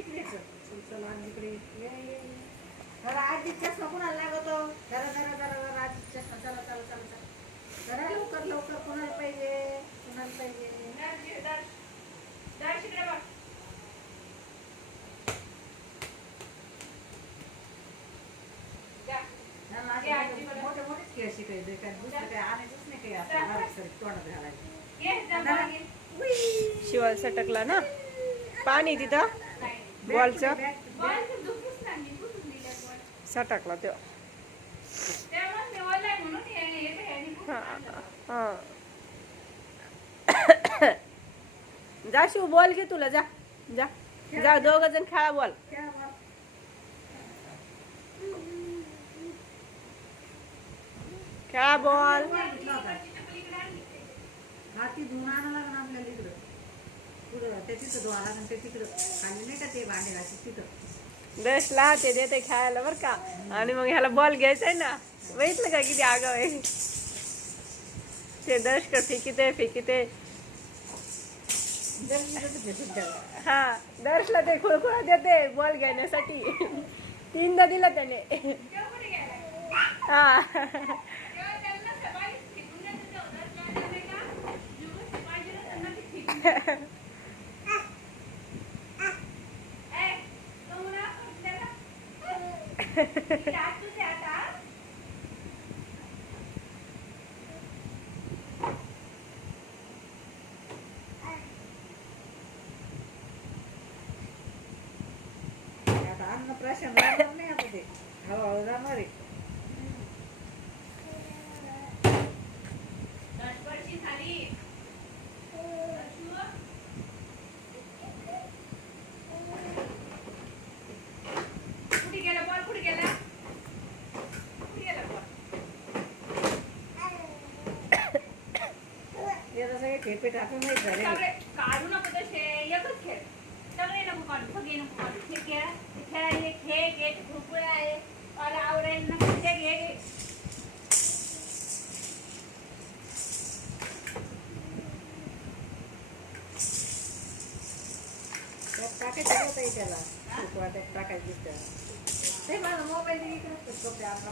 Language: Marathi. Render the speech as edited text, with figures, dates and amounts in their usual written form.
चला इकडे जरा आजीच्या कोणाला लागतो जरा जरा जरा जरा आजीच्या चला चला चला चला जरा लवकर लवकर कोणाला पाहिजे मोठे मोठेच खेळ शिकायचे काय दुसरं काय आणायचंच नाही काही आता तोंडात घालायचं शिवाल सटकला ना पाणी तिथं बॉलचं सटकला तो जा शिव बॉल घे तुला जा जा जा दोघ जण खेळा बॉल खेळा बॉल हाती धुवून आणावं लागेल आपल्याला इकडं पुढं ते तिथं धुवा लागेल ते तिकडं खाली नाही का ते भांडे घाशी तिथं दशला ते देते खेळायला बर का आणि मग ह्याला बॉल घ्यायचाय ना बघितलं का किती आगाव आहे ते दशकर फेकिते हा दर्शला ते खुळखुळा देते बॉल घेण्यासाठी 3दा दिला त्याने हा अन्न प्राशन राहणार नाही आता ते हळूहळू जाणार आहे खेळपे टाकून नाही झाले काढू नको तसे एकच खेळ सगळे नको काढू सगळे नको काढू हे खेळ खेळायला खेळ झोपळे आहे मला आवडायला नको ते घे टाकायचं होतं त्याला टाकायचं ते माझा मोबाईल इकडेच कपडे आणला